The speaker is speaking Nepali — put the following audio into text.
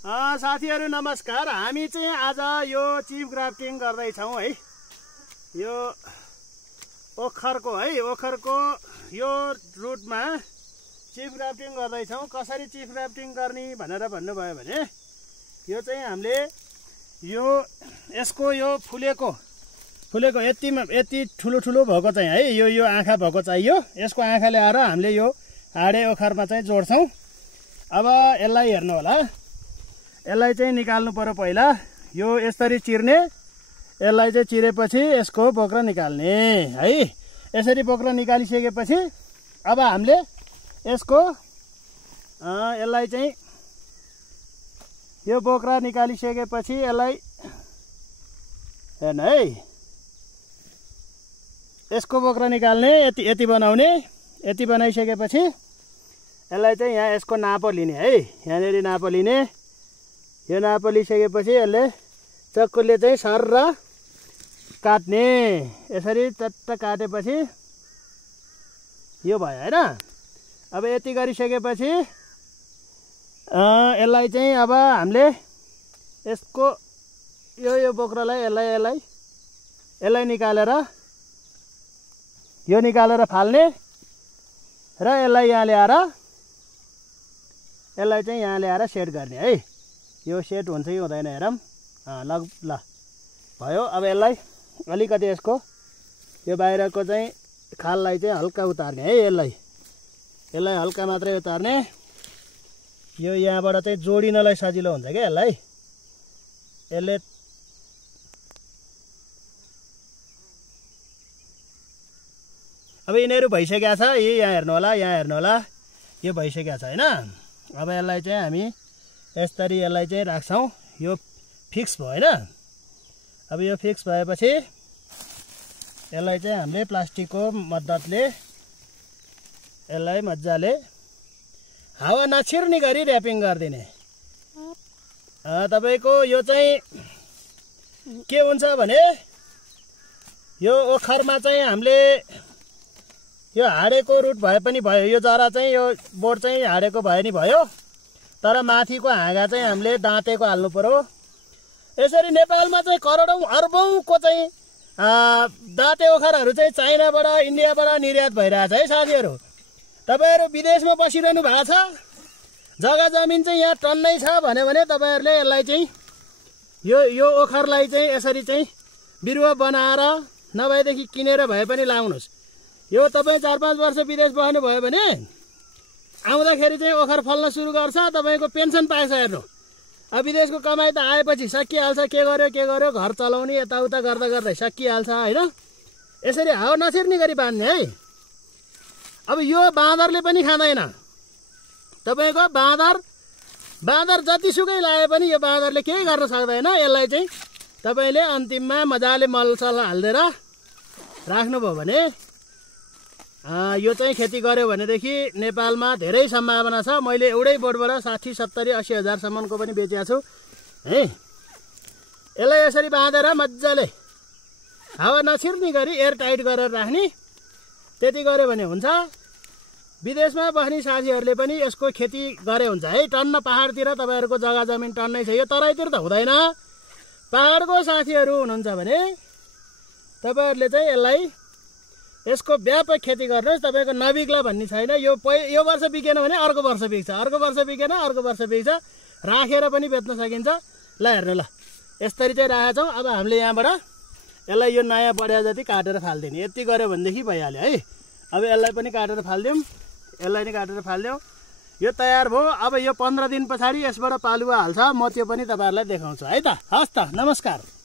साथीहरु नमस्कार। हामी चाहिँ आज यो चिप ग्राफ्टिङ गर्दैछौं है। यो ओखरको यो रुटमा चिप ग्राफ्टिङ गर्दैछौं। कसरी चिप ग्राफ्टिङ गर्ने भनेर भन्नुभयो भने यो चाहिँ हामीले यसको यो फुलेको यति ठुलो भएको चाहिँ है यो आँखा भएको चाहियो। यसको आँखा ल्याएर हामीले यो हाडे ओखरमा चाहिँ जोड्छौं। अब यसलाई हेर्नु होला, यसलाई चाहिँ निकाल्नु पर्यो। पहिला यो यसरी चिर्ने, यसलाई चाहिँ चिरेपछि यसको बोक्रा निकाल्ने है। यसरी बोक्रा निकालिसकेपछि अब हामीले यसको यसलाई चाहिँ यो बोक्रा निकालिसकेपछि यसलाई हेर्नु है, यसको बोक्रा निकाल्ने, यति बनाउने। यति बनाइसकेपछि यसलाई चाहिँ यहाँ यसको नापो लिने है। यहाँनिर नापो लिने। यो नापो लिइसकेपछि यसले चक्कुले चाहिँ सर्र काट्ने। यसरी चट्ट काटेपछि यो भयो हैन। अब यति गरिसकेपछि यसलाई चाहिँ अब हामीले यसको यो बोक्रालाई यसलाई निकालेर फाल्ने र यसलाई यहाँ ल्याएर सेट गर्ने है। यो सेट हुन्छ कि हुँदैन हेरौँ। ल भयो। अब यसलाई अलिकति यसको यो बाहिरको चाहिँ खाललाई चाहिँ हल्का उतार्ने है। यसलाई हल्का मात्रै उतार्ने। यो यहाँबाट चाहिँ जोडिनलाई सजिलो हुन्छ क्या यसलाई। यसले अब यिनीहरू भइसकेको छ। यहाँ हेर्नु होला, यो भइसकेको छ हैन। अब यसलाई चाहिँ हामी यसरी यसलाई चाहिँ राख्छौं। यो फिक्स भयो हैन। अब यो फिक्स भएपछि यसलाई चाहिँ हामीले प्लास्टिकको मद्दतले यसलाई मजाले हावा नछिर्ने गरी र्यापिङ गरिदिने। तपाईको यो चाहिँ के हुन्छ भने यो ओखरमा चाहिँ हामीले यो हाडेको रुट भए पनि भयो, यो जरा चाहिँ यो बोट चाहिँ हाडेको भए नि भयो, तर माथिको हाँगा चाहिँ हामीले दाँतेको हाल्नु पर्यो। यसरी नेपालमा चाहिँ करोडौं अर्बौंको चाहिँ दाँते ओखरहरू चाहिँ चाइनाबाट इन्डियाबाट निर्यात भइरहेछ है साथीहरु। तपाईहरु विदेशमा बसिरहनु भएको छ, जग्गा जमिन चाहिँ यहाँ टन्नै छ भने तपाईहरुले यसलाई चाहिँ यो ओखरलाई चाहिँ यसरी चाहिँ बिरुवा बनाएर नभएदेखि किनेर भए पनि लाउनुस्। यो तपाई 4-5 वर्ष विदेश बस्नु भयो भने आउँदाखेरि चाहिँ ओखर फल्न सुरु गर्छ। तपाईको पेन्सन पाएछ हेर्नु। अब विदेशको कमाई त आएपछि सकिहाल्छ। के गर्यो घर चलाउने यताउता गर्दै सकिहाल्छ हैन। यसरी हावा नछिर्ने गरी बाँध्ने है। अब यो बाँदरले पनि खाँदैन। तपाईको बाँदर जतिसुकै लाए पनि यो बाँदरले केही गर्न सक्दैन। यसलाई चाहिँ तपाईले अन्तिममा मजाले मलसल हाल्देर राख्नुभयो भने यो चाहिँ खेती गर्यो भनेदेखि नेपालमा धेरै सम्भावना छ। मैले एउटै बोटबाट 60, 70, 80 हजार सम्मको पनि बेचेको छु है। यसलाई यसरी बाँधेर मजाले हावा नछिर्ने गरी एयर टाइट गरेर राख्ने। त्यति गर्यो भने हुन्छ। विदेशमा बस्ने साथीहरूले पनि यसको खेती गरे हुन्छ है। टन्न पहाडतिर तपाईहरुको जग्गा जमिन टन्नै छ। यो तराईतिर त हुँदैन। पहाडको साथीहरू हुनुहुन्छ भने तपाईहरुले चाहिँ यसको व्यापक खेती गर्नुहोस्। तपाईको नबिग्ला भन्ने छैन। यो वर्ष बिकेन भने अर्को वर्ष बिक्छ, अर्को वर्ष बिकेन अर्को वर्ष बिक्छ। राखेर पनि बेच्न सकिन्छ। ल हेर्नु ल, यसरी चाहिँ राखेका छौं। अब हामीले यहाँबाट यसलाई यो नयाँ बढ्या जति काटेर फाल्दिने। यति गर्यो भनेदेखि भइहाल्यो है। अब यसलाई पनि काटेर फाल्दियौं, यसलाई नि काटेर फाल्दियौं। यो तयार भयो। अब यो 15 दिन पछाडि यसबाट पालुवा हाल्छ। म त्यो पनि तपाईहरुलाई देखाउँछु है त। हस् त, नमस्कार।